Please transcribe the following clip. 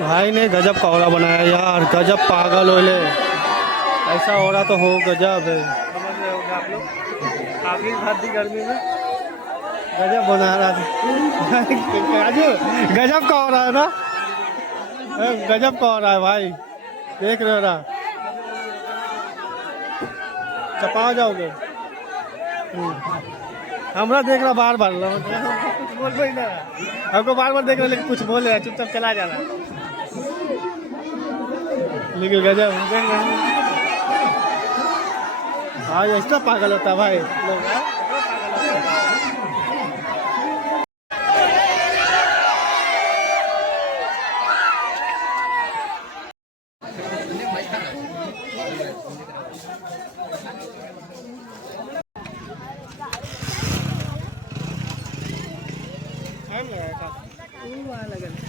भाई ने गजब कौड़ा बनाया यार, गजब पागल हो ले। ऐसा हो रहा तो हो गजब है, समझ रहे होगे आप लोग। काफी सर्दी गर्मी में गजब बना रहा था। राजू गजब का हो रहा है ना, गजब का हो रहा है भाई, देख रहे हो ना, चपा जाओगे। हमरा देख रहा बार बार, कुछ बोल भाई ना, हमको बार बार देख रहा लेकिन कुछ बोल रहा, चुपचाप चला जा रहा। लेकिन गजब देख रहे हैं आज ऐसा पागल होता है भाई लोग, टाइम लगाया था।